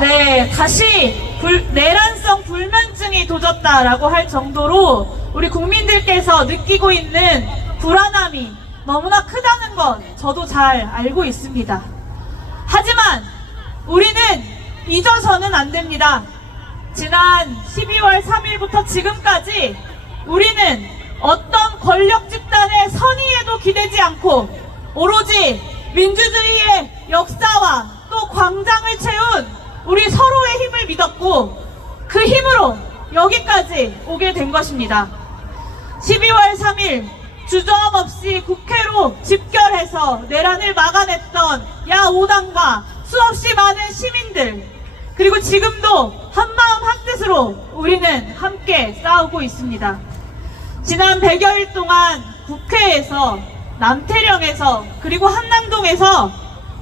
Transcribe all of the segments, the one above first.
네, 다시 불- 내란성 불면증이 도졌다라고 할 정도로 우리 국민들께서 느끼고 있는 불안함이 너무나 크다는 건 저도 잘 알고 있습니다. 하지만 우리는 잊어서는 안 됩니다. 지난 12월 3일부터 지금까지 우리는 어떤 권력 집단의 선의에도 기대지 않고 오로지 민주주의의 역사와 또 광장을 채운 우리 서로의 힘을 믿었고 그 힘으로 여기까지 오게 된 것입니다. 12월 3일 주저함 없이 국회로 집결해서 내란을 막아냈던 야5당과 수없이 많은 시민들 그리고 지금도 한마음 한뜻으로 우리는 함께 싸우고 있습니다. 지난 100여일 동안 국회에서 남태령에서 그리고 한남동에서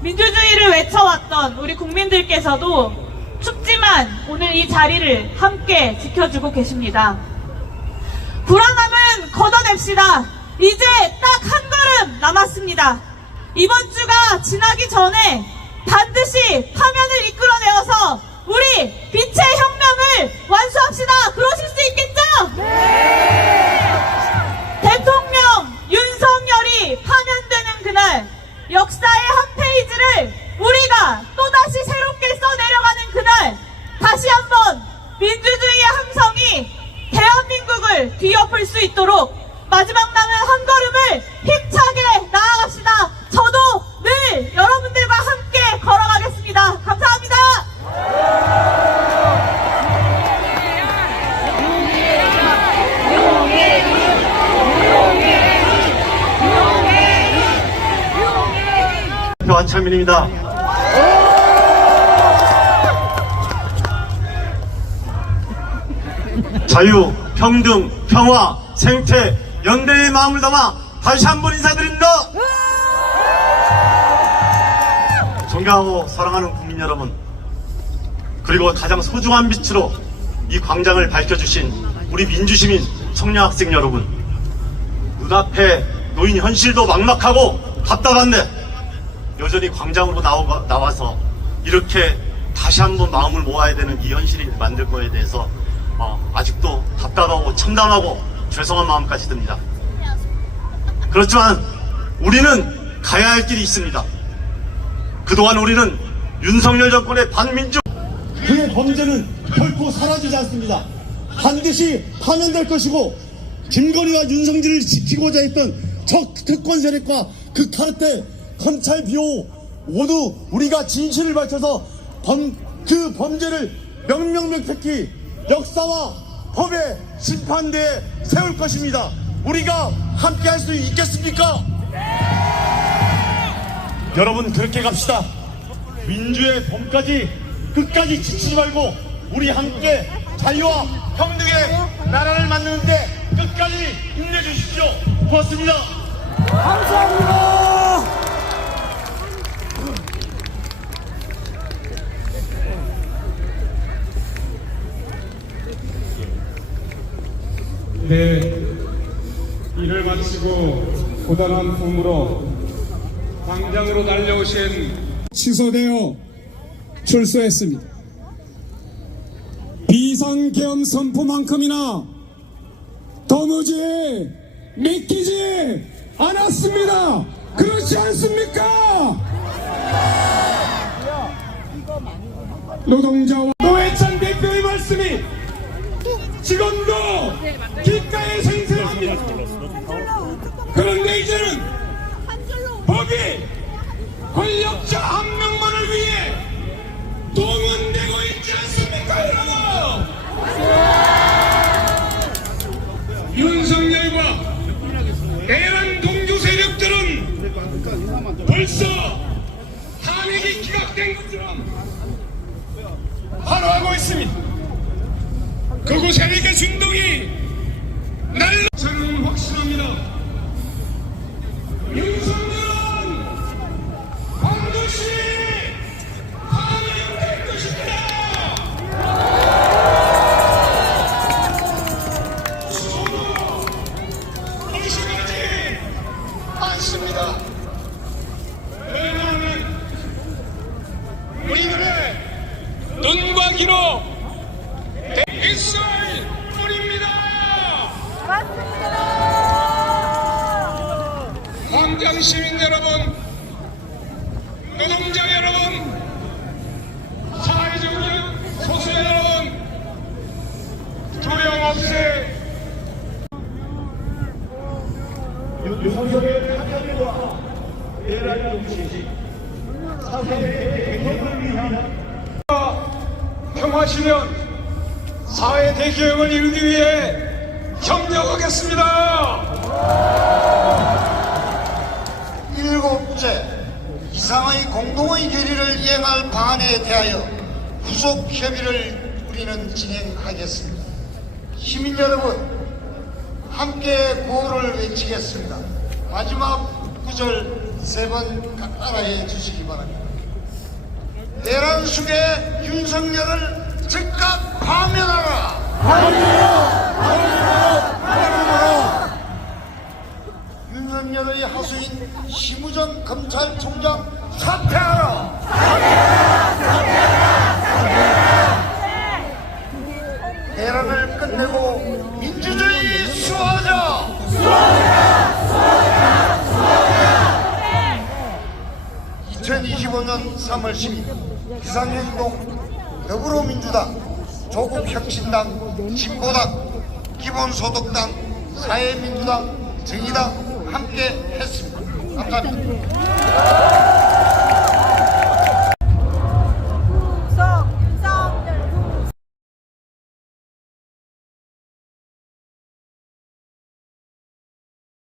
민주주의를 외쳐왔던 우리 국민들께서도 춥지만 오늘 이 자리를 함께 지켜주고 계십니다. 불안함은 걷어냅시다. 이제 딱 한 걸음 남았습니다. 이번 주가 지나기 전에 반드시 파면 대표 한철민입니다. 자유, 평등, 평화, 생태, 연대의 마음을 담아 다시 한 번 인사드립니다. 존경하고 사랑하는 국민 여러분, 그리고 가장 소중한 빛으로 이 광장을 밝혀주신 우리 민주시민 청년학생 여러분, 눈앞에 노인 현실도 막막하고 답답한데 여전히 광장으로 나오, 나와서 이렇게 다시 한번 마음을 모아야 되는 이 현실이 만들 거에 대해서 어, 아직도 답답하고 참담하고 죄송한 마음까지 듭니다. 그렇지만 우리는 가야 할 길이 있습니다. 그동안 우리는 윤석열 정권의 반민주 그의 범죄는 결코 사라지지 않습니다. 반드시 파면될 것이고 김건희와 윤석열을 지키고자 했던 적 특권 세력과 그 카르텔 검찰 비호 모두 우리가 진실을 밝혀서 범, 그 범죄를 명명백백히 역사와 법의 심판대에 세울 것입니다. 우리가 함께 할 수 있겠습니까? 여러분 그렇게 갑시다. 민주의 봄까지 끝까지 지치지 말고 우리 함께 자유와 평등의 나라를 만드는데 끝까지 힘내주십시오. 고맙습니다. 네, 마치고 고단한 품으로 광장으로 달려오신 취소되어 출소했습니다. 비상계엄 선포만큼이나 도무지 믿기지 않았습니다. 그렇지 않습니까? 노동자와 노회찬 대표의 말씀이 지금도 귓가에 생생합니다. 그런데 이제는 법이 권력자 한 명만을 위해 동원되고 있지 않습니까, 여러분? 윤석열과 대란 동조 세력들은 벌써 탄핵이 기각된 것처럼 환호하고 있습니다. 그곳 세력의 준동이 날 저는 확신합니다. 광장 시민 여러분, 노동자 여러분, 사회적 소수 여러분, 두려움 없이 유선석의 탄압과 대란 정신, 사회의 개혁을 위한 평화시련, 사회 대기업을 이루기 위해 협력하겠습니다. 이상의 공동의 결의를 이행할 방안에 대하여 후속 협의를 우리는 진행하겠습니다. 시민 여러분, 함께 구호를 외치겠습니다. 마지막 구절 세 번 따라해 주시기 바랍니다. 내란 속에 윤석열을 즉각 파면하라! 윤석열의 하수인 심우정 검찰총장 사퇴하라! 대란을 끝내고 민주주의 수호하자! 2025년 3월 10일 비상행동 더불어민주당 조국혁신당 진보당 기본소득당 사회민주당 정의당 함께 했습니다. 감사합니다.